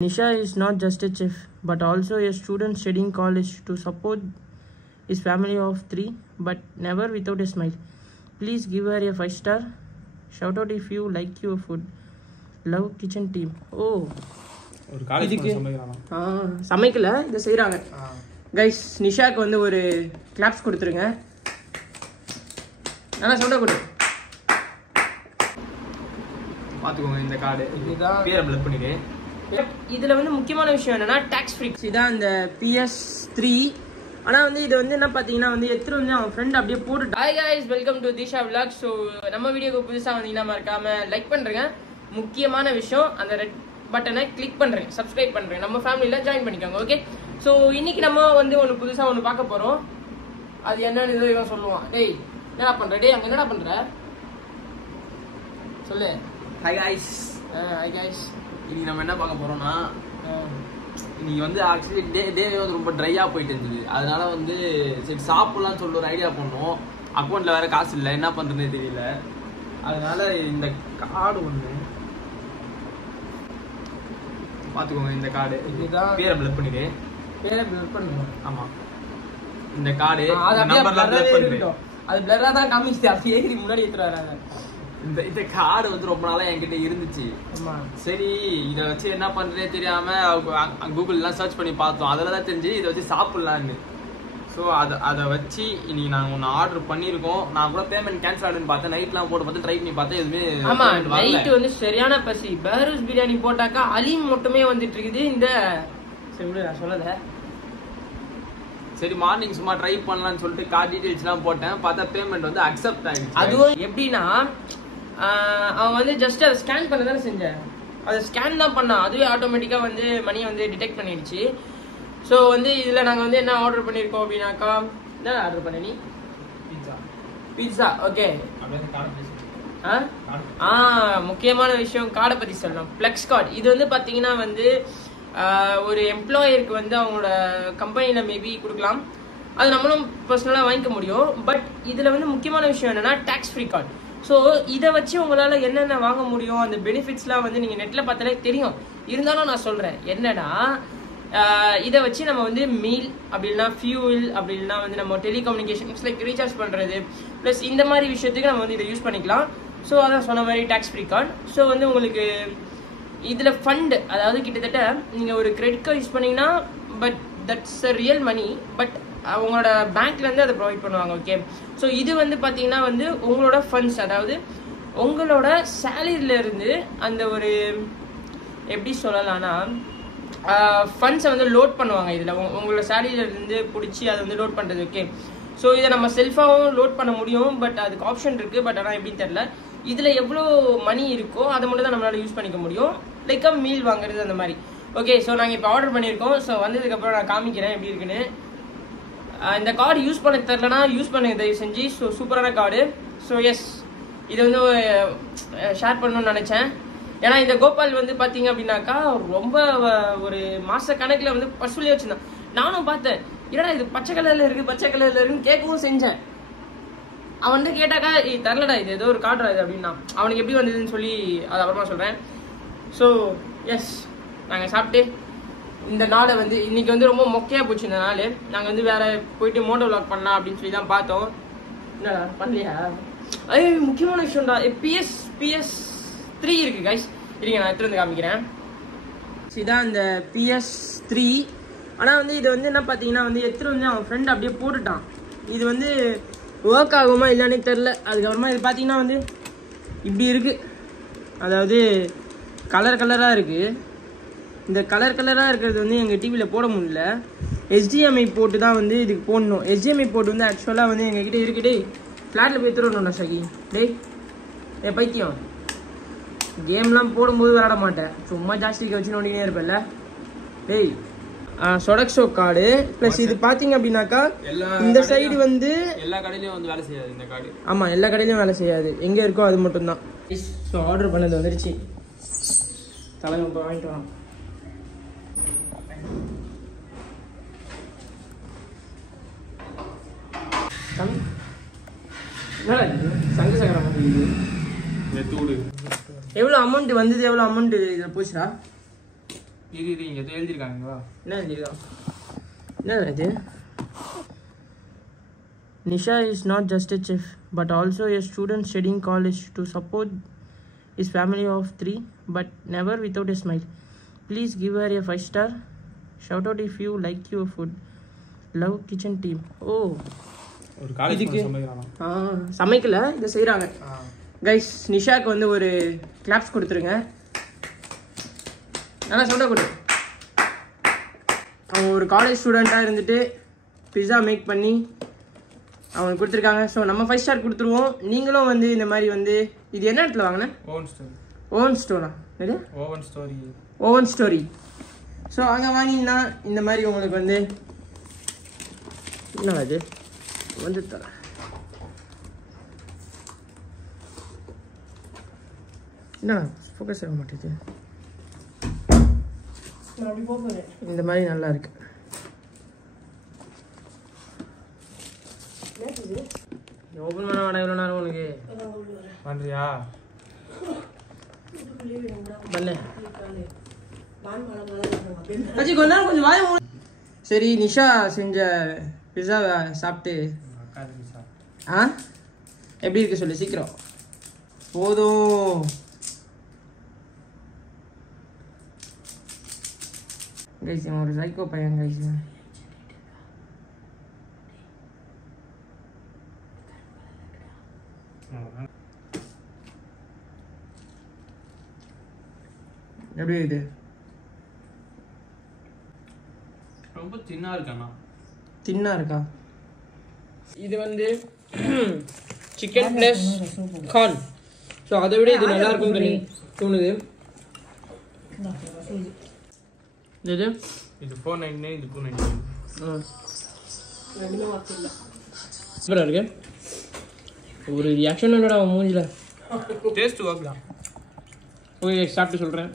Nisha is not just a chef, but also a student studying college to support his family of 3, but never without a smile. Please give her a 5-star. Shout out if you like your food. Love kitchen team. Oh, ஒரு college சமைக்கறானா? சமைக்கல, இத செய்றாங்க. Guys, நிஷாக்கு வந்து ஒரு claps கொடுத்துருங்க. நான் sound கொடு. பாத்துக்கோங்க இந்த கார்டு. இதுதான் பேரை ப்ளக் பண்ணிடு. இதுல வந்து முக்கியமான விஷயம் என்னன்னா டாக்ஸ் ஃப்ரீ. இதான் இந்த PS3. ஆனா வந்து இது வந்து என்ன பாத்தீங்கன்னா வந்து எடுத்து வந்து அவன் ஃப்ரெண்ட் அப்படியே போட்டு. Hi guys, welcome to Disha Vlog. So நம்ம வீடியோக்கு புதுசா வந்தீங்கன்னா மறக்காம லைக் பண்றீங்க. முக்கியமான விஷயம் அந்த ரெட் பட்டனை கிளிக் பண்றேன், சப்ஸ்கிரைப் பண்றேன், நம்ம ஃபேமிலில ஜாயின் பண்ணிக்கோங்க. ஓகே, ஸோ இன்னைக்கு நம்ம வந்து ஒன்று புதுசாக ஒன்று பார்க்க போகிறோம். அது என்னன்னு இதோ இவன் சொல்லுவான். டேய் என்னடா பண்ற? டேய் அங்கே என்னடா பண்ற சொல்லு. Hi guys. Hi guys. இன்னைக்கு நம்ம என்ன பார்க்க போறோம்னா, இன்னைக்கு வந்து ஆக்சுவலி டே வந்து ரொம்ப ட்ரையா போயிட்டு இருந்தது. அதனால வந்து சரி சாப்பிடலாம்னு சொல்லிட்டு ஒரு ஐடியா பண்ணோம். அக்கௌண்ட்ல வேற காசு இல்லை, என்ன பண்றதுன்னே தெரியல. அதனால இந்த கார்டு ஒன்று பாத்துக்கோங்க. இந்த கார்டு இதுதான் பேரை ப்ளக் பண்ணிடு. பேரை ப்ளர் பண்ணுங்க. ஆமா, இந்த கார்டு நம்பர்லாம் ப்ளர் பண்ணிட்டோம். அது ப்ளரா தான் காமிச்சிட்டு அப்படியே முன்னாடி எடுத்துட்டு வராங்க. இந்த கார்டு வந்து ரொம்ப நாளா என்கிட்ட இருந்துச்சு. சரி இதை வச்சு என்ன பண்றதே தெரியாம கூகுள்லாம் சர்ச் பண்ணி பார்த்தோம். அதில் தான் தெரிஞ்சு இதை வச்சு சாப்பிடலான்னு. ஸோ அதை வச்சு இன்னைக்கு நாங்கள் ஒன்று ஆர்டர் பண்ணியிருக்கோம். நான் கூட பேமெண்ட் கேன்சல் ஆகுதுன்னு பார்த்தேன். நைட்லாம் போட்டு பார்த்து ட்ரை பண்ணி பார்த்தேன், எதுவுமே. ஆமா, நைட் வந்து சரியான பசி. பேரூஸ் பிரியாணி போட்டாக்கா அலீம் மட்டுமே வந்துட்டு இருக்குது. இந்த சரி விடு, நான் சொல்லல. சரி மார்னிங் சும்மா ட்ரை பண்ணலாம்னு சொல்லிட்டு கார்டு டீடைல்ஸ்லாம் போட்டேன். பார்த்தா பேமெண்ட் வந்து அக்செப்ட் ஆயிடுச்சு. அதுவும் எப்படின்னா அவன் வந்து ஜஸ்ட் அதை ஸ்கேன் பண்ண தானே செஞ்சேன். அதை ஸ்கேன் தான் பண்ணான், அதுவே ஆட்டோமேட்டிக்காக வந்து மணியை வந்து டிடெக்ட் பண்ணிடுச்சு. ஸோ வந்து இதில் நாங்கள் வந்து என்ன ஆர்டர் பண்ணியிருக்கோம் அப்படின்னாக்கா, என்ன ஆர்டர் பண்ண நீ? பீட்சா. ஓகே, முக்கியமான விஷயம் கார்டை பற்றி சொல்லணும். Flex card. இது வந்து பார்த்தீங்கன்னா வந்து ஒரு எம்ப்ளாயருக்கு வந்து அவங்களோட கம்பெனியில் மேபி கொடுக்கலாம். அது நம்மளும் பர்சனலாக வாங்கிக்க முடியும். பட் இதில் வந்து முக்கியமான விஷயம் என்னென்னா டாக்ஸ் ஃப்ரீ கார்டு. ஸோ இதை வச்சு உங்களால் என்னென்ன வாங்க முடியும், அந்த பெனிஃபிட்ஸ்லாம் வந்து நீங்கள் நெட்டில் பார்த்தாலே தெரியும். இருந்தாலும் நான் சொல்கிறேன் என்னன்னா, இதை வச்சு நம்ம வந்து மீல் அப்படி இல்லைனா ஃபியூல் அப்படி இல்லைனா வந்து நம்ம டெலிகம்யூனிகேஷன்ஸ் லைக் ரீசார்ஜ் பண்ணுறது ப்ளஸ் இந்த மாதிரி விஷயத்துக்கு நம்ம வந்து இதை யூஸ் பண்ணிக்கலாம். ஸோ அதான் சொன்ன மாதிரி டாக்ஸ் ஃப்ரீ கார்டு. ஸோ வந்து உங்களுக்கு இதில் ஃபண்டு, அதாவது கிட்டத்தட்ட நீங்கள் ஒரு கிரெடிட் கார்டு யூஸ் பண்ணிங்கன்னா but that's a real money, but அவங்களோட பேங்க்லேருந்து அதை ப்ரொவைட் பண்ணுவாங்க. ஓகே, ஸோ இது வந்து பார்த்தீங்கன்னா வந்து உங்களோட ஃபண்ட்ஸ், அதாவது உங்களோட சேலரியிலேருந்து அந்த ஒரு எப்படி சொல்லலாம்னா ஃபண்ட்ஸை வந்து லோட் பண்ணுவாங்க. இதில் உங்களோட சேலரியிலேருந்து பிடிச்சி அதை வந்து லோட் பண்ணுறது. ஓகே, ஸோ இதை நம்ம செல்ஃபாகவும் லோட் பண்ண முடியும், பட் அதுக்கு ஆப்ஷன் இருக்குது. பட் ஆனால் எப்படின்னு தெரில. இதில் எவ்வளோ மணி இருக்கோ அதை மட்டும் தான் நம்மளால் யூஸ் பண்ணிக்க முடியும், லைக்காக மீல் வாங்குறது அந்த மாதிரி. ஓகே, ஸோ நாங்கள் இப்போ ஆர்டர் பண்ணியிருக்கோம். ஸோ வந்ததுக்கப்புறம் நான் காமிக்கிறேன் எப்படி இருக்குன்னு. இந்த கார்டு யூஸ் பண்ண தெரிலனா யூஸ் பண்ணுங்க தயவு செஞ்சு. ஸோ சூப்பரான கார்டு. ஸோ எஸ், இது வந்து ஷேர் பண்ணணும்னு நினச்சேன். ஏன்னா இந்த கோபால் வந்து பார்த்தீங்க அப்படின்னாக்கா ரொம்ப ஒரு மாத கணக்கில் வந்து பசுலேயே வச்சுருந்தான். நானும் பார்த்தேன், என்னடா இது பச்சை கலரில் இருக்குது பச்சை கலரில் இருக்குன்னு கேட்கவும் செஞ்சேன். அவன்கிட்ட கேட்டாக்கா தரலடா இது ஏதோ ஒரு கார்டு இது அப்படின்னா. அவனுக்கு எப்படி வந்ததுன்னு சொல்லி அது அப்புறமா சொல்கிறேன். ஸோ எஸ், நாங்கள் சாப்பிட்டு இந்த நாளை வந்து இன்னைக்கு வந்து ரொம்ப மொக்கையாக போச்சு. இந்த நாள் நாங்கள் வந்து வேற போயிட்டு மோட்டோ விளாக் பண்ணலாம் அப்படின்னு சொல்லி தான் பார்த்தோம். என்னடா பண்ணலையா? ஐயோ முக்கியமான விஷயம்டா, PS3 இருக்கு கைஸ். இருங்க நான் எடுத்துட்டு வந்து காமிக்கிறேன். இதான் இந்த PS3. ஆனால் வந்து இது வந்து என்ன பார்த்தீங்கன்னா வந்து எடுத்துட்டு வந்து அவன் ஃப்ரெண்ட் அப்படியே போட்டுட்டான். இது வந்து ஒர்க் ஆகுமா இல்லைன்னு தெரில. அதுக்கப்புறமா இது பார்த்தீங்கன்னா வந்து இப்படி இருக்குது, அதாவது கலர் கலராக இருக்குது. இந்த கலர் கலராக இருக்கிறது வந்து எங்கள் டிவியில் போட முடியல. HDMI போட்டு தான் வந்து இதுக்கு போடணும். HDMI போட்டு வந்து ஆக்சுவலாக வந்து எங்ககிட்ட இருக்குது. டேய் ஃப்ளாட்டில் போய் தருவோம்ண்ணா ஷகி. டேய் பைத்தியம், கேம்லாம் போடும்போது விளாட மாட்டேன், சும்மா ஜாஸ்திக்கு வச்சு நோண்டினே இருப்பேன்ல. டேய் சொடக்ஷோ கார்டு ப்ளஸ் இது பார்த்தீங்க அப்படின்னாக்கா இந்த சைடு வந்து எல்லா கடையிலையும் வந்து வேலை செய்யாது இந்த கார்டு. ஆமாம், எல்லா கடையிலையும் வேலை செய்யாது, எங்கே இருக்கோ அது மட்டும்தான். ஸோ ஆர்டர் பண்ணது வந்துருச்சு. தலைமை இப்போ வாங்கிட்டு வரோம். சங்க சக்கரம் எவ்வளோ அமௌண்ட் வந்தது, எவ்வளோ அமௌண்ட் இதில் போச்சுடா? இது இங்கே எது எழுதியிருக்காங்களா? என்ன எழுதியிருக்காங்க? என்ன இது? Nisha is not just a chef but also a student studying college to support his family of 3 but never without a smile. Please give her a 5-star. Shout out if you like your food. Love kitchen team. Oh, ஒரு college சமைக்கிறாங்க. சமைக்கல, இதை செய்கிறாங்க. Guys, நிஷாக்கு வந்து ஒரு claps கொடுத்துருங்க. நல்லா சவுண்டாக கொடு. அவங்க ஒரு காலேஜ் ஸ்டூடெண்ட்டாக இருந்துட்டு பிஸா மேக் பண்ணி அவங்களுக்கு கொடுத்துருக்காங்க. ஸோ நம்ம 5 ஸ்டார் கொடுத்துருவோம். நீங்களும் வந்து இந்த மாதிரி வந்து இது என்ன இடத்துல வாங்கினேன்? ஓவன் ஸ்டோரா? இது ஓவன் ஸ்டோரி. ஸோ அங்கே வாங்கினா இந்த மாதிரி உங்களுக்கு வந்து என்ன அது வந்து தரேன். என்ன ஃபோக்கஸ் ஆக மாட்டேது. இந்த மாதிரி நல்லா இருக்கு. ஓப்பன் பண்ண வேண்டாம் எவ்வளோ நேரம் உனக்கு பண்ணுறியா? பண்ணு கொஞ்சம் வாய. சரி, நிஷா செஞ்ச பிஸாவை சாப்பிட்டு எப்படி இருக்கு சொல்லு சீக்கிரம். போதும். கைஸ், ஒரு சைக்கோ பையன் கைஸ். எப்படி இது? ரொம்ப தின்னா இருக்காண்ணா. தின்னா இருக்கா? இது வந்து சிக்கன் ப்ளஸ் கார்ன். ஸோ அதை விட இது நல்லா இருக்கும்னு தோணுது. இது இது 499, இது 299. சூப்பராக இருக்கு. ஒரு ரியாக்ஷன் என்னடா அவன் மூஞ்சில். டேஸ்ட் வாங்கலாம். ஓகே, சாப்பிட்டு சொல்கிறேன்.